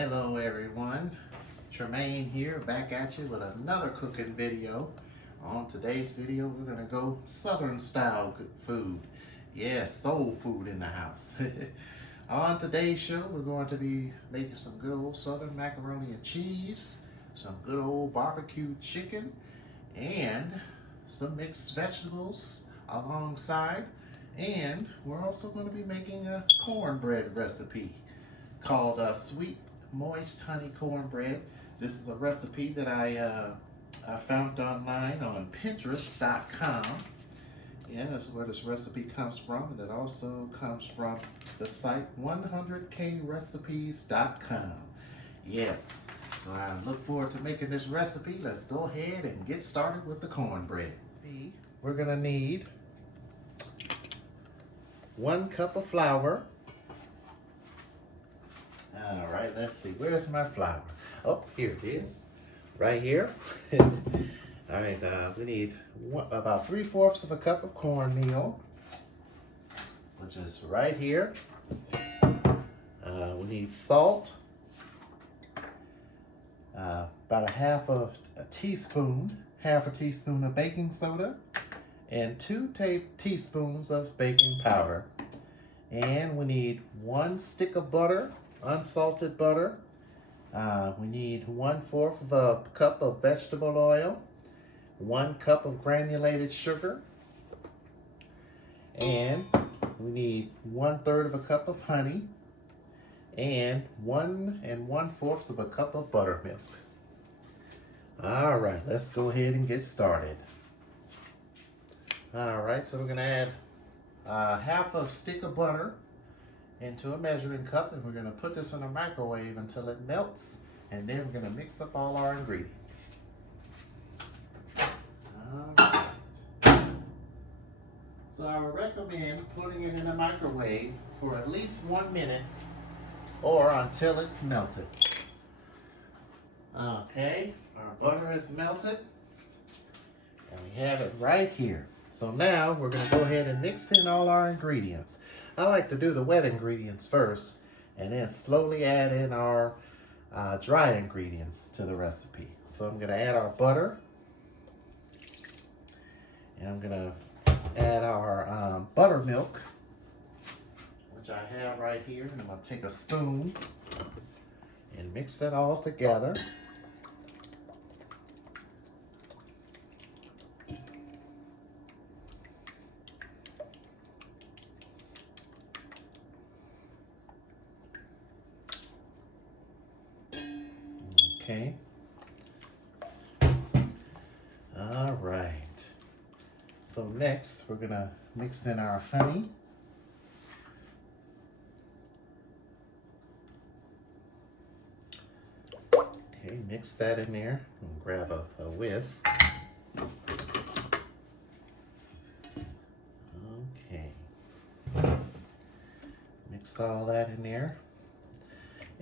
Hello everyone, Tremaine here, back at you with another cooking video. On today's video we're going to go southern style food. Yes, soul food in the house. On today's show we're going to be making some good old southern macaroni and cheese, some good old barbecue chicken, and some mixed vegetables alongside. And we're also going to be making a cornbread recipe called sweet moist honey cornbread. This is a recipe that I found online on Pinterest.com. Yeah, that's where this recipe comes from, and it also comes from the site 100krecipes.com. Yes, so I look forward to making this recipe. Let's go ahead and get started with the cornbread. We're gonna need 1 cup of flour. All right, let's see, where's my flour? Oh, here it is, right here. All right, we need about 3/4 of a cup of cornmeal, which is right here. We need salt, about a teaspoon of baking soda, and 2 teaspoons of baking powder. And we need 1 stick of butter, unsalted butter. We need 1/4 of a cup of vegetable oil, 1 cup of granulated sugar, and we need 1/3 of a cup of honey, and 1 1/4 of a cup of buttermilk. All right, let's go ahead and get started. All right, so we're gonna add half a stick of butter into a measuring cup, and we're going to put this in a microwave until it melts, and then we're going to mix up all our ingredients. All right. So I would recommend putting it in a microwave for at least 1 minute or until it's melted. Okay, our butter is melted, and we have it right here. So now we're going to go ahead and mix in all our ingredients. I like to do the wet ingredients first and then slowly add in our dry ingredients to the recipe. So I'm going to add our butter, and I'm going to add our buttermilk, which I have right here, and I'm going to take a spoon and mix that all together. Okay. All right. So next, we're gonna mix in our honey. Okay, mix that in there and grab a whisk. Okay. Mix all that in there.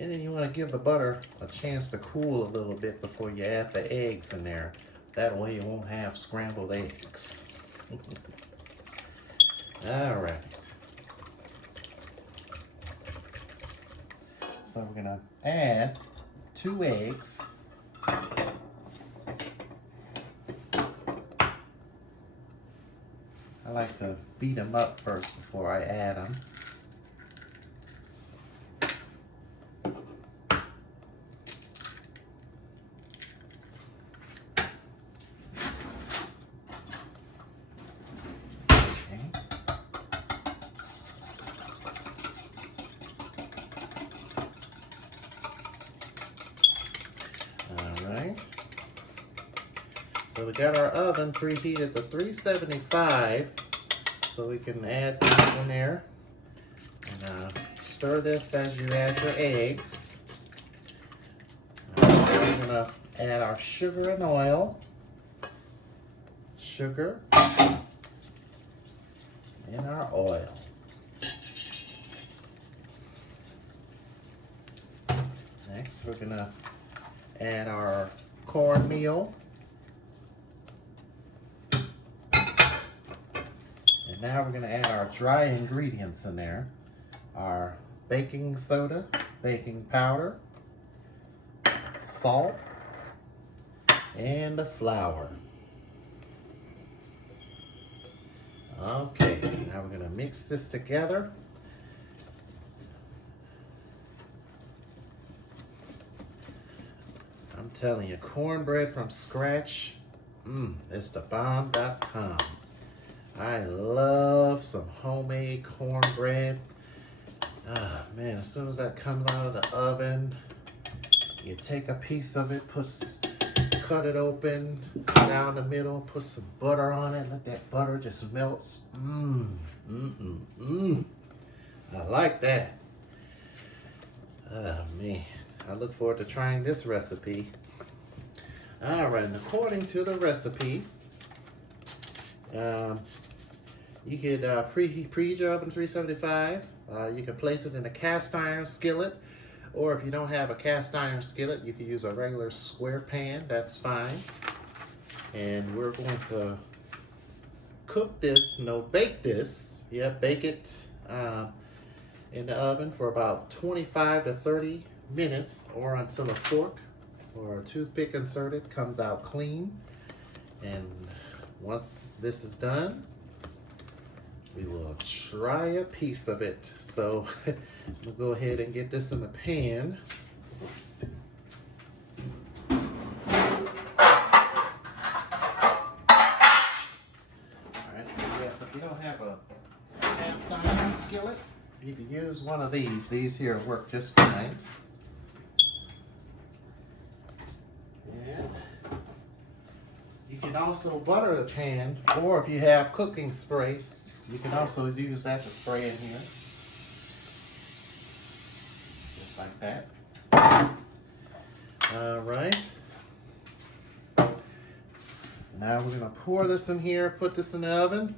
And then you want to give the butter a chance to cool a little bit before you add the eggs in there. That way you won't have scrambled eggs. All right. So we're gonna add 2 eggs. I like to beat them up first before I add them. So we got our oven preheated to 375, so we can add these in there. And stir this as you add your eggs. We're gonna add our sugar and oil. Sugar and our oil. Next, we're gonna add our cornmeal. And now we're going to add our dry ingredients in there. Our baking soda, baking powder, salt and the flour. Okay, now we're gonna mix this together. I'm telling you, cornbread from scratch, it's the bomb.com. I love some homemade cornbread. Ah, man, as soon as that comes out of the oven, you take a piece of it, cut it open, down the middle, put some butter on it, let that butter just melt. I like that. Oh, man. I look forward to trying this recipe. All right, and according to the recipe, you could preheat your oven 375. You can place it in a cast iron skillet, or if you don't have a cast iron skillet, you can use a regular square pan. That's fine. And we're going to cook this, bake this. Yeah, bake it in the oven for about 25 to 30 minutes, or until a fork or a toothpick inserted comes out clean. And once this is done, we will try a piece of it. So we'll go ahead and get this in the pan. Alright, so yes, if you don't have a cast iron skillet, you can use one of these. These here work just fine. And you can also butter the pan, or if you have cooking spray, you can also use that to spray in here. Just like that. All right. Now we're gonna pour this in here, put this in the oven,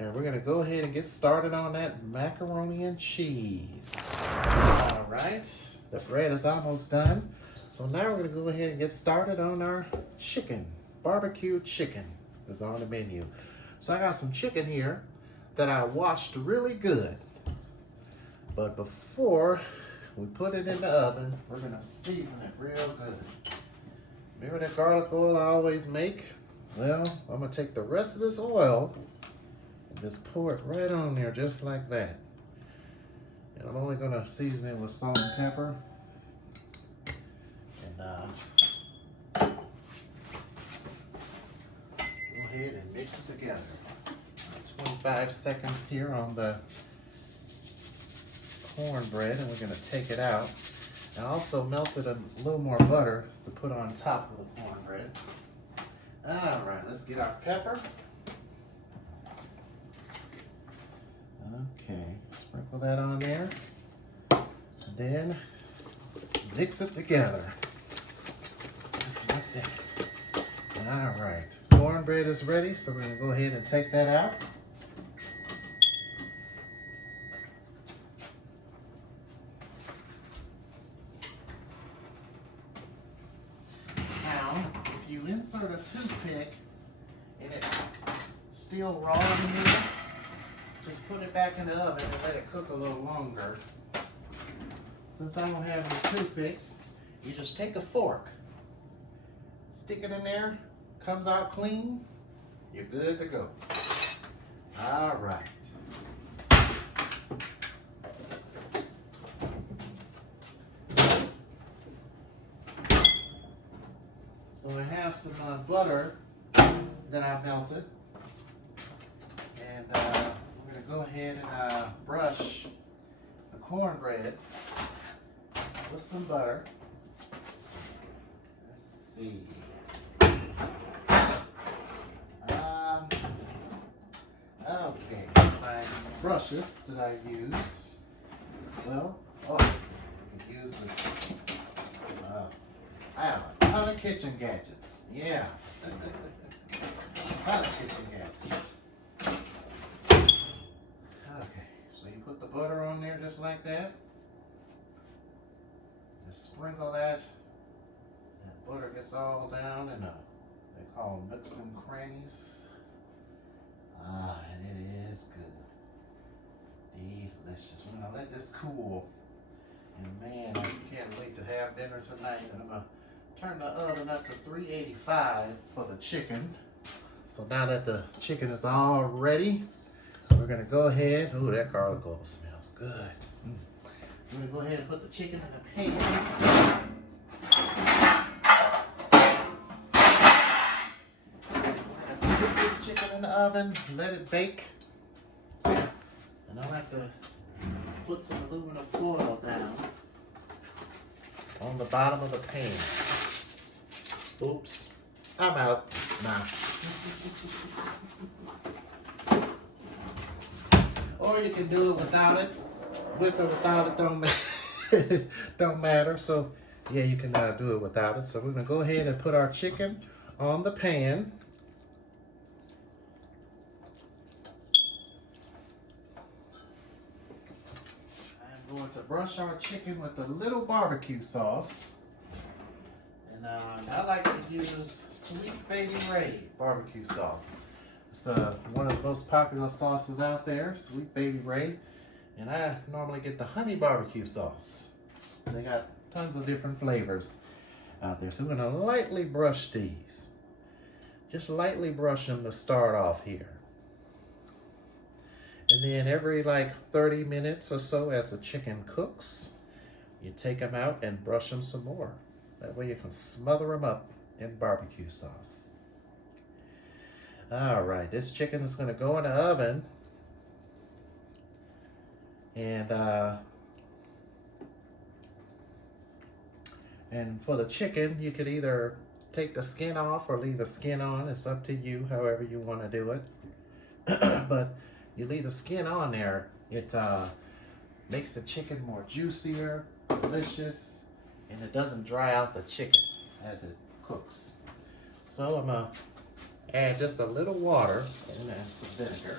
and we're gonna go ahead and get started on that macaroni and cheese. All right, the bread is almost done. So now we're gonna go ahead and get started on our chicken. Barbecue chicken is on the menu. So I got some chicken here that I washed really good. But before we put it in the oven, we're gonna season it real good. Remember that garlic oil I always make? Well, I'm gonna take the rest of this oil and just pour it right on there, just like that. And I'm only gonna season it with salt and pepper. And go ahead and mix it together. 25 seconds here on the cornbread, and we're gonna take it out. I also melted a little more butter to put on top of the cornbread. All right, let's get our pepper. Okay, sprinkle that on there. And then mix it together. Just like that. All right, cornbread is ready, so we're gonna go ahead and take that out. You insert a toothpick and it's still raw in here, just put it back in the oven and let it cook a little longer. Since I don't have any toothpicks, you just take a fork, stick it in there, comes out clean, you're good to go. All right. So I have some butter that I melted, and we're going to go ahead and brush the cornbread with some butter. Let's see. Okay, my brushes that I use. Well, you can use this. I have a ton of kitchen gadgets. Yeah. A ton of kitchen gadgets. Okay, so you put the butter on there just like that. Just sprinkle that. That butter gets all down in they call them nooks and crannies. And it is good. Delicious. We're gonna let this cool. And man, I can't wait to have dinner tonight. And I'm gonna turn the oven up to 385 for the chicken. So now that the chicken is all ready, we're gonna go ahead. Ooh, that garlic oil smells good. We're gonna go ahead and put the chicken in the pan. Put this chicken in the oven, let it bake. And I'll have to put some aluminum foil down on the bottom of the pan. Oops, I'm out now. Or you can do it without it. With or without it don't matter. So yeah, you can do it without it. So we're gonna go ahead and put our chicken on the pan. I'm going to brush our chicken with a little barbecue sauce. And I like to use Sweet Baby Ray barbecue sauce. It's one of the most popular sauces out there, Sweet Baby Ray. And I normally get the honey barbecue sauce. They got tons of different flavors out there. So we're gonna lightly brush these. Just lightly brush them to start off here. And then every like 30 minutes or so as the chicken cooks, you take them out and brush them some more. That way you can smother them up in barbecue sauce. All right, this chicken is gonna go in the oven. And for the chicken, you could either take the skin off or leave the skin on. It's up to you, however you want to do it. But you leave the skin on there, it makes the chicken more juicier, delicious, and it doesn't dry out the chicken as it cooks. So I'm gonna add just a little water and add some vinegar.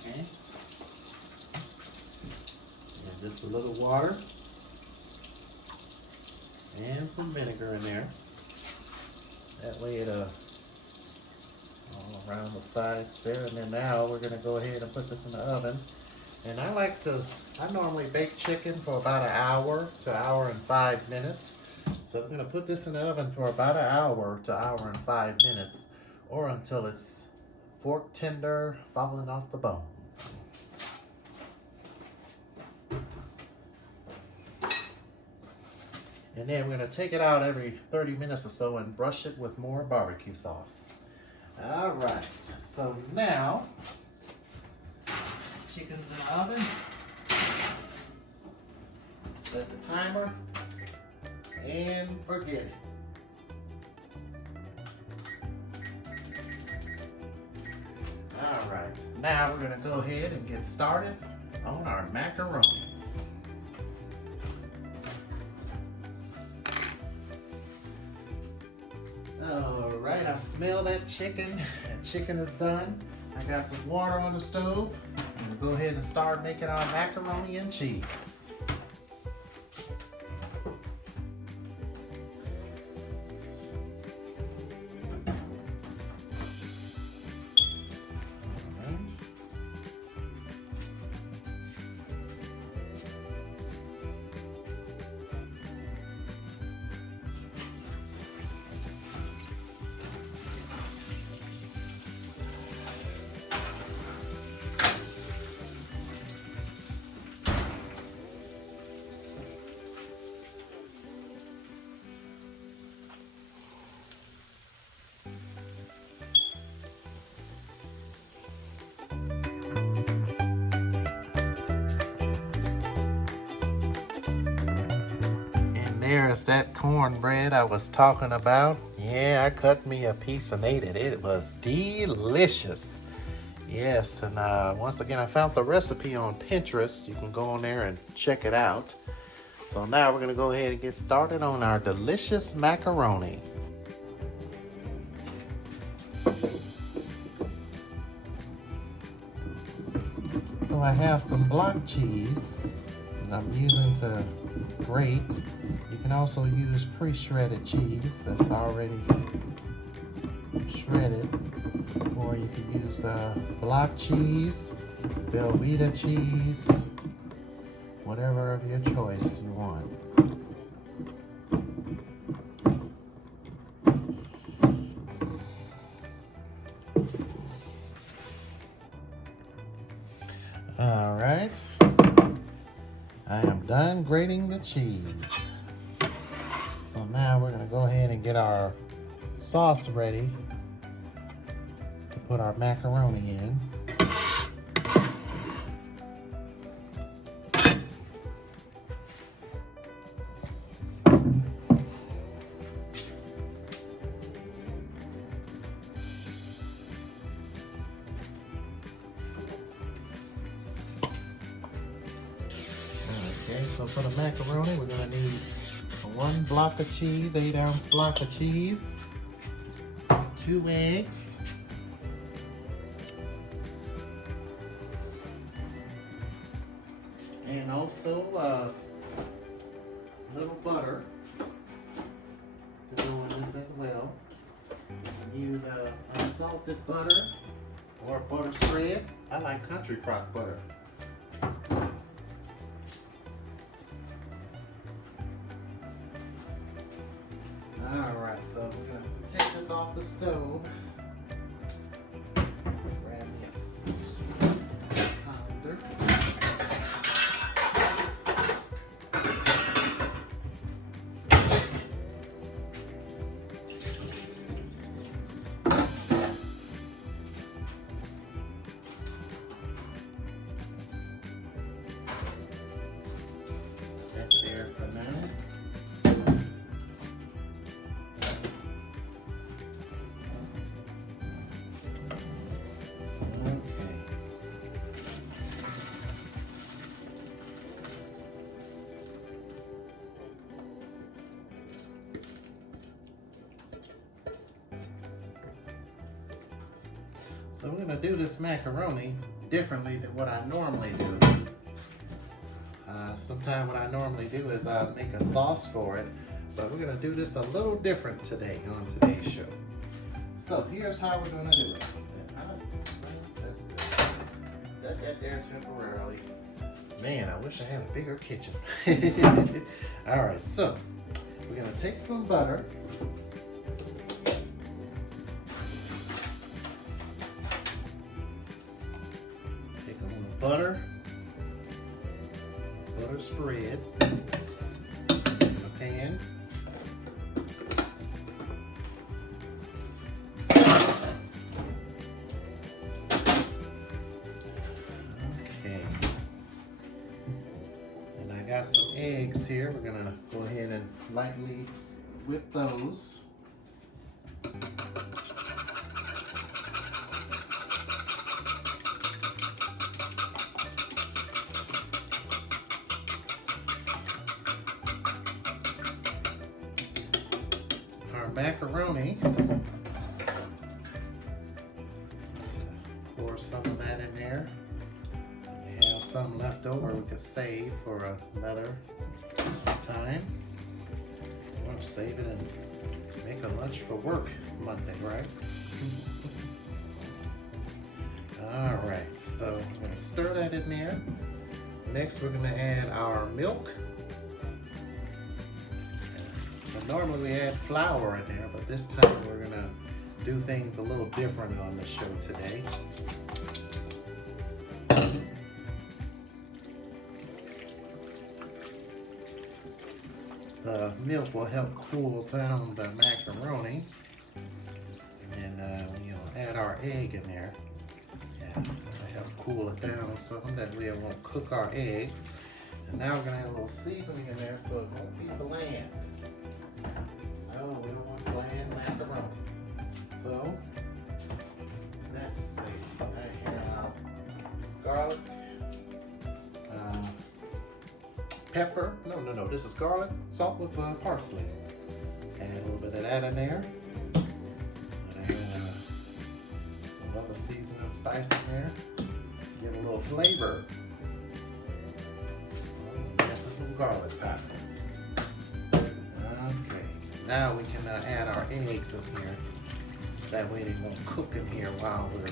Okay. And just a little water and some vinegar in there. That way it all around the sides there. And then now we're gonna go ahead and put this in the oven. And I normally bake chicken for about an hour to an hour and 5 minutes. So I'm gonna put this in the oven for about an hour to an hour and 5 minutes, or until it's fork tender, falling off the bone. And then we're gonna take it out every 30 minutes or so and brush it with more barbecue sauce. All right, so now, chicken's in the oven. Set the timer and forget it. All right, now we're gonna go ahead and get started on our macaroni. All right, I smell that chicken. That chicken is done. I got some water on the stove. I'm gonna go ahead and start making our macaroni and cheese. There's that cornbread I was talking about. Yeah, I cut me a piece and ate it. It was delicious. Yes, and once again, I found the recipe on Pinterest. You can go on there and check it out. So now we're gonna go ahead and get started on our delicious macaroni. So I have some block cheese that I'm using to grate. You can also use pre-shredded cheese that's already shredded, or you can use block cheese, Velveeta cheese, whatever of your choice you want. All right, I am done grating the cheese. So now we're gonna go ahead and get our sauce ready to put our macaroni in. Okay, so for the macaroni, we're gonna need 1 block of cheese, 8-ounce block of cheese, 2 eggs, and also a little butter to go in this as well. Use unsalted butter or butter spread. I like Country Crock butter. Alright, so we're going to take this off the stove. Grab this colander. That there for now. So we're gonna do this macaroni differently than what I normally do. Sometimes what I normally do is I make a sauce for it, but we're gonna do this a little different today on today's show. So here's how we're gonna do it. That's good. Set that there temporarily. Man, I wish I had a bigger kitchen. All right, so we're gonna take some butter. Take a little butter spread, a pan. Okay. And I got some eggs here. We're gonna go ahead and lightly whip those. Macaroni. Let's pour some of that in there. We have some left over we could save for another time. We'll save it and make a lunch for work Monday, right? All right, so I'm gonna stir that in there. Next, we're gonna add our milk. Normally we add flour in there, but this time we're gonna do things a little different on the show today. The milk will help cool down the macaroni. And then we'll add our egg in there. Yeah, that'll help cool it down some, that way it won't cook our eggs. And now we're gonna add a little seasoning in there so it won't be bland. No, we don't want bland macaroni. So, let's see. I have garlic, pepper. No, this is garlic, salt with parsley. Add a little bit of that in there. And add a little seasoning spice in there. Give a little flavor. This is some garlic powder. Okay, now we can add our eggs in here. That way they won't cook in here while we're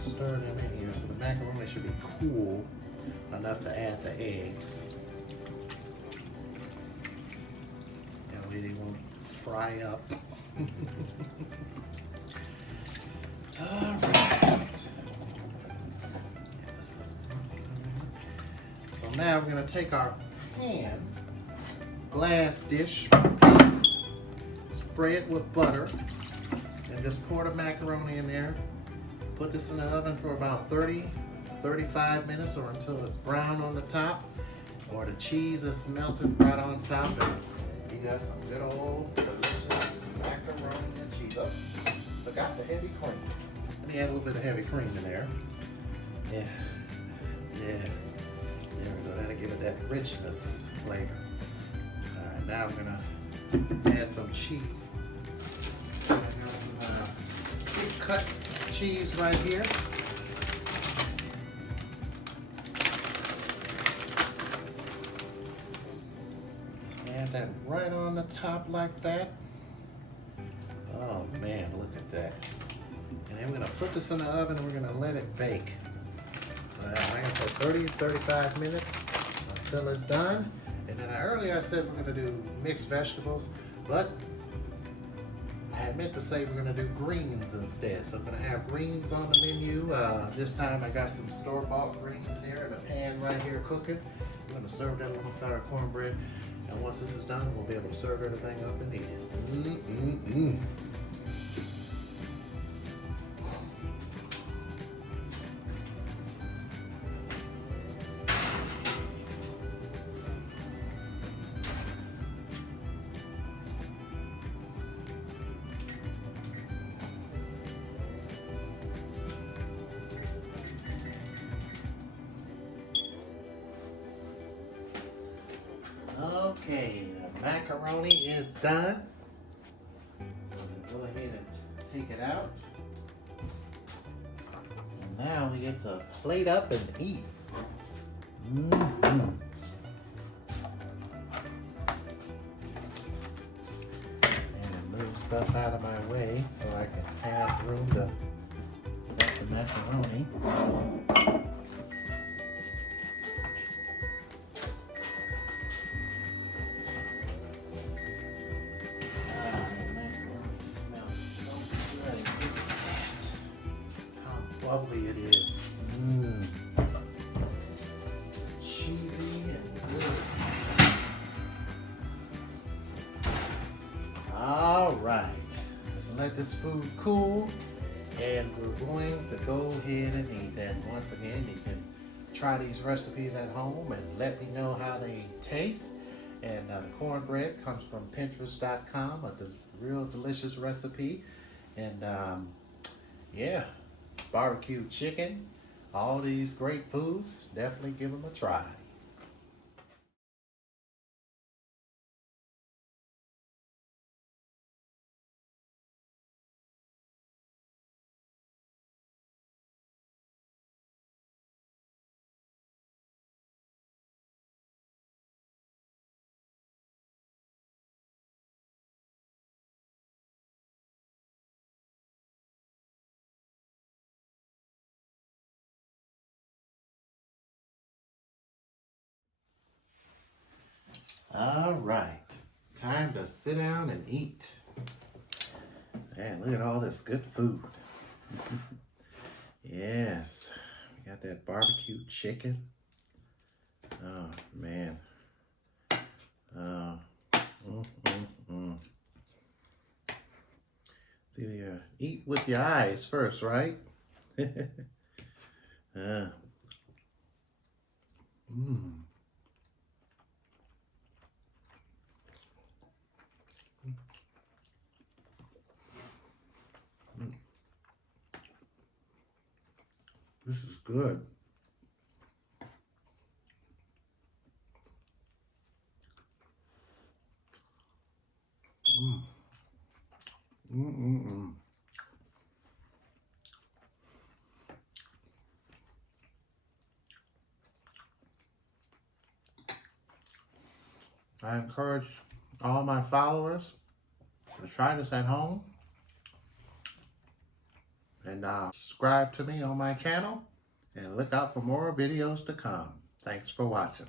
stirring them in here. So the macaroni should be cool enough to add the eggs. That way they won't fry up. All right. So now we're going to take our pan, glass dish, spray it with butter, and just pour the macaroni in there. Put this in the oven for about 35 minutes or until it's brown on the top, or the cheese is melted right on top, and you got some good old delicious macaroni and cheese. Oh, forgot the heavy cream. Let me add a little bit of heavy cream in there. Yeah. There we go. That'll give it that richness flavor. All right, now we're gonna add some cheese. I got some big cut cheese right here. Add that right on the top like that. Oh man, look at that. And then we're gonna put this in the oven and we're gonna let it bake. Like I said, 30 to 35 minutes until it's done. And then earlier I said we're gonna do mixed vegetables, but I had meant to say we're gonna do greens instead. So I'm gonna have greens on the menu. This time I got some store-bought greens here in a pan right here cooking. I'm gonna serve that alongside our cornbread. And once this is done, we'll be able to serve everything up and eat it. Okay, the macaroni is done. So we'll go ahead and take it out. And now we get to plate up and eat. And move stuff out of my way so I can have room to set the macaroni. Lovely it is. Cheesy and good. All right, let's let this food cool, and we're going to go ahead and eat that. Once again, you can try these recipes at home and let me know how they taste. And the cornbread comes from Pinterest.com, a real delicious recipe. And yeah. Barbecue chicken, all these great foods, definitely give them a try. All right, time to sit down and eat. Man, look at all this good food. Yes, we got that barbecue chicken. Oh, man. See, you eat with your eyes first, right? This is good. I encourage all my followers to try this at home and subscribe to me on my channel and look out for more videos to come. Thanks for watching.